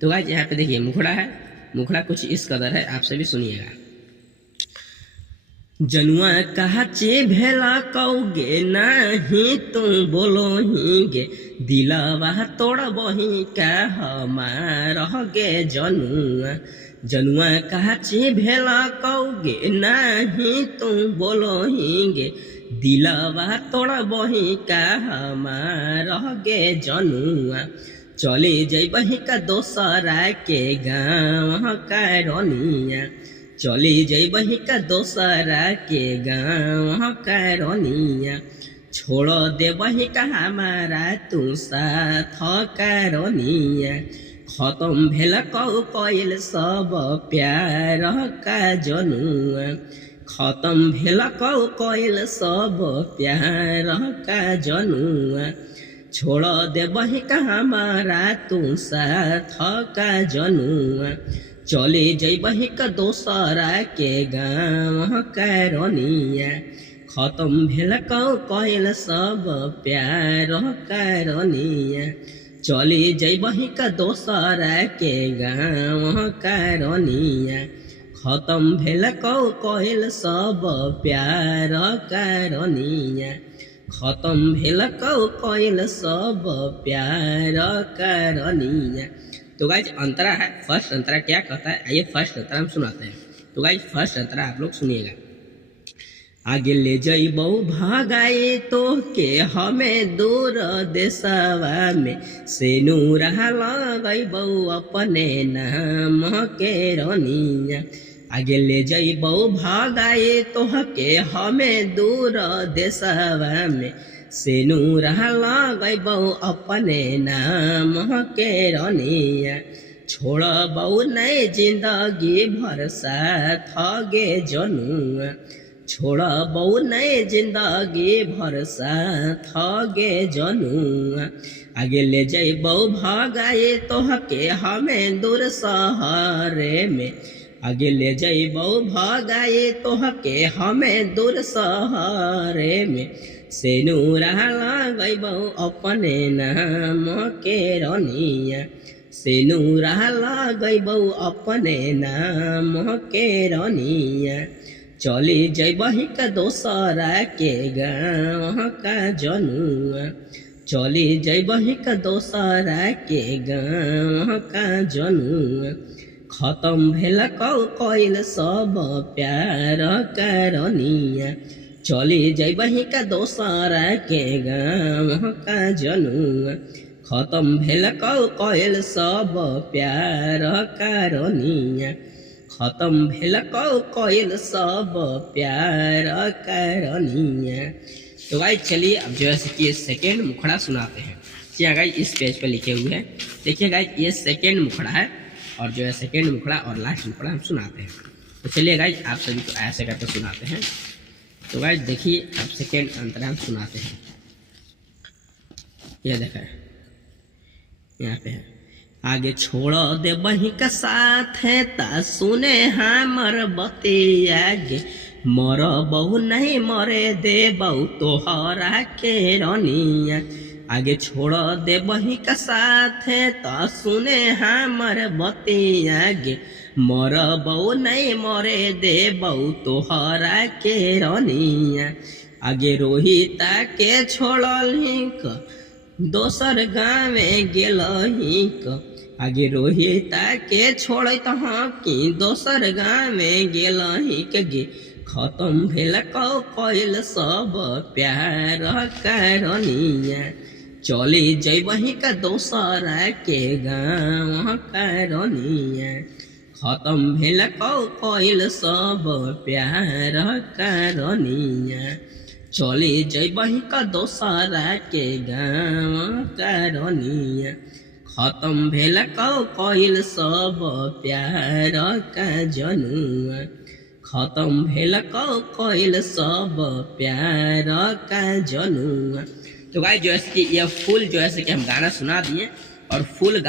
तो गाइस यहाँ पे देखिए मुखड़ा है, मुखड़ा कुछ इस कदर है, आप सभी सुनिएगा। जनुआ कहाचे भेला कौगे नाही तुम बोलो ही गे, दिलवा तोड़ बही का हमार गे जनुआ। जनुआ कहाचे भेला कौगे नाही तुम बोलो ही गे, दिलवा तोड़ बही का हमार गे जनुआ। चले जैबही का दोसरा के गाँव का रनिया, चली जैबही का दोसरा के गाँव का रनिया। छोड़ देबही का हमारा तू साथ का रनिया। खत्म भेल कइल सब प्यार का जनुआ, खत्म भेल कइल सब प्यार का जनुआ। छोड़ देबही का हमारा तू साथ का जनुआ। चले जैबही का दोसरा के गाँव का रनिया। खत्म भेल कइल सब प्यार का रनिया। चले जैबही का दोसरा के गाँव का रनिया। खत्म भेल कइल सब प्यार का रनिया। खत्म भेल कइल सब प्यार का रनिया। तो गाइज अंतरा है, फर्स्ट अंतरा क्या कहता है, आइए फर्स्ट अंतरा हम सुनाते हैं। तो गाइज फर्स्ट अंतरा आप लोग सुनिएगा। आगे ले जइबौ भगाए तो के हमें दूर देशवा में, से नूरा लगैबौ अपने नाम के रनिया। आगे ले जइबौ भगाए तो के हमें दूर देशवा में, से नूरा लगैबौ अपने नाम के रनिया। छोड़बौ नहीं जिंदगी भर साथ गे जनुआ। छोड़बौ नहीं जिंदगी भर साथ गे जनुआ। आगे ले जइबौ भगाए तो के हमें दूर शहरे में, आगे ले जइबौ भगाए तो के हमें दूर शहरे में, से नूरा लगैबौ अपने नाम के रनिया। से नूरा लगैबौ अपने नाम के रनिया। चली जइबही का दोसरा के गाँव का जनुआ। चली जइबही का दोसरा के गाँव का जनुआ। खत्म भेल कइल सब प्यार का रनिया। चली जइबही का दोसरा के गाँव का जनुआ। खत्म भेल कइल सब प्यार का रनिया। खत्म भेल कइल सब प्यार का रनिया। तो गाइस चलिए अब जो है कि सेकेंड मुखड़ा सुनाते हैं। जी हाँ गाइस, इस पेज पे लिखे हुए हैं, देखिए गाइस ये सेकेंड मुखड़ा है, और जो है सेकेंड मुखड़ा और लास्ट मुखड़ा हम सुनाते हैं। तो चलिए गाइस आप सभी को ऐसे करके सुनाते हैं। तो गाइस देखिए अब सेकेंड अंतरा हम सुनाते हैं। यह देखा यहाँ पे है। आगे छोड़ दे बही का साथ है ता सुने हमर बतिया गे, मर बहु नहीं मरे दे बहु तोहरा के रनिया। आगे छोड़ दे बही का साथ है ता सुने हमर बतिया गे, मर बहु नहीं मरे दे बहु तोहरा के रनिया। आगे रोहिता के छोड़ल हिक दोसर गाँव गेलही क, आगे रोहिता के छोड़त कि दोसर गाँव गेलही के गे। खत्म भेल कइल सब प्यार का रनिया। चली जइबही का दोसरा के गाँव का रनिया। खत्म भेल कइल सब प्यार का रनिया। चली जइबही का दोसरा के गाँव का रनिया। खत्म भेल कइल सब प्यार का जनुआ। खत्म भेल कइल सब प्यार का जनुआ। तो गाइस जो है कि यह फुल जो है कि हम गाना सुना दिए, और फुल